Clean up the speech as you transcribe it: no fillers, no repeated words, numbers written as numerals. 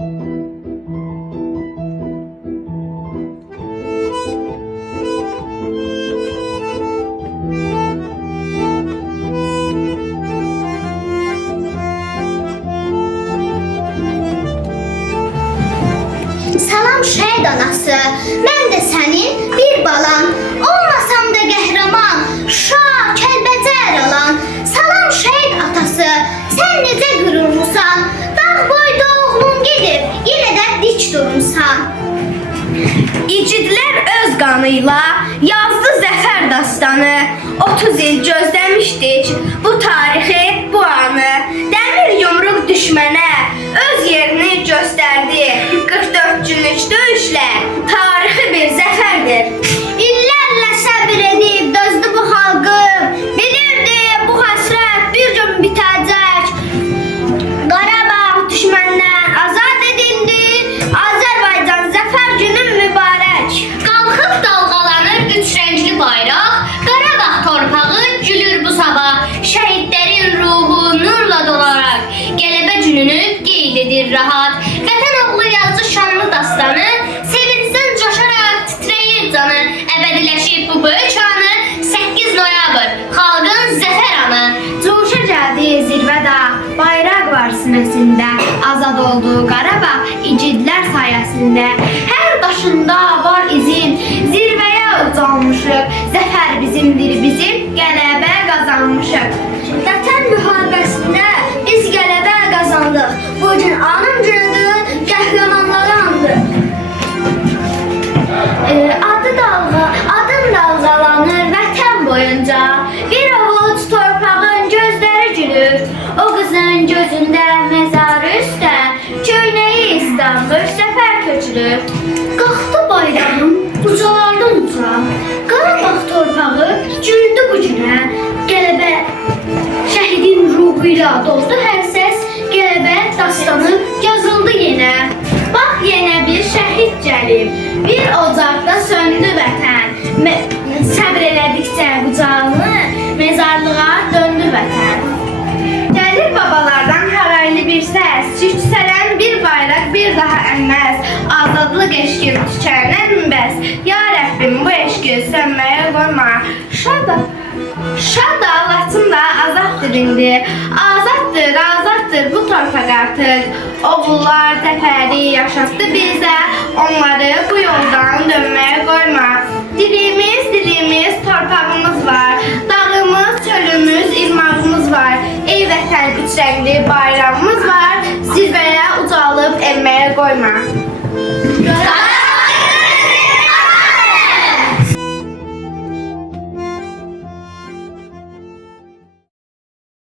Salam şəhid anası, mən də sənin bir balan, olmasam da qəhrəman, Şah, Kəlbəcər alan. Salam şəhid atası, sən necə qürurlusan, dağ boyda oğlun gedib, yenə də dik durmusan. İgidlər öz qanıyla yazdı zəfər dastanı. 30 il gözləmişdik bu tarixi, bu anı. Dəmir yumruq düşmənə öz yerini göstərdi. 44 günlük döyüşlə tarixi bir zəfərdir. İllərlə səbir edib dözdü bu xalqım, bilirdi bu həsrət bir gün bitəcək. Qarabağ düşməndən azad edildi, Azərbaycan zəfər günü mübarək. Qalxıb dalğalanır üç rəngli bayraq, Qarabağ torpağı gülür bu sabah. Şəhidlərin ruhu nurla dolaraq, qələbə gününü qeyd edir rahat. Vətən oğlu yazdı şanlı dastanı, sevinçdən coşaraq titrəyir canı. Əbədiləşib bu böyük anı, 8 noyabr, xalqın zəfər anı. Cuşa gəldi zirvədə, bayraq var sinəsində. Azad oldu Qarabağ igidlər sayəsində. Hər daşında var izin, zirvəyə ucalmışıq. Zəfər bizimdir, bizim qələbə qazanmışıq. Vətən müharibəsində biz qələbə qazandıq. Bugün anım günüdür, qəhrəmanları andıq. Adım dalğalanır vətən boyunca. Bir avuç torpağın gözləri gülür. O qızın gözündə məzarı üstə, köynəyi islanmış zəfər köçürür. Qalxdı bayrağım ucalardan uca, Qarabağ torpağı güldü bu günə. Qələbə şəhidin ruhuyla doldu hər səs, qələbə dastanı yazıldı yenə. Bax yenə bir şəhid gəlib, bir ocaqda söndü vətən. Səbr elədikcə qucağını, mezarlığa döndü vətən. Gəlir babalardan haraylı bir səs, yüksələn bir bayraq bir daha ənməz. Azadlıq eşqim tükənən bəs, ya Rəbbim bu eşqi sönməyə qoyma. Şad Allah'ın da azaddır indi. Azaddır bu torpaq artıq. Oğullar zəfəri yaşatdı bizə, onları bu yoldan dönməyə qoyma. Dilimiz torpağımız var, dağımız, çölümüz, irmağımız var. Ey vətən üç rəngli bayrağımız var, zirvəyə ucalıb enməyə qoyma.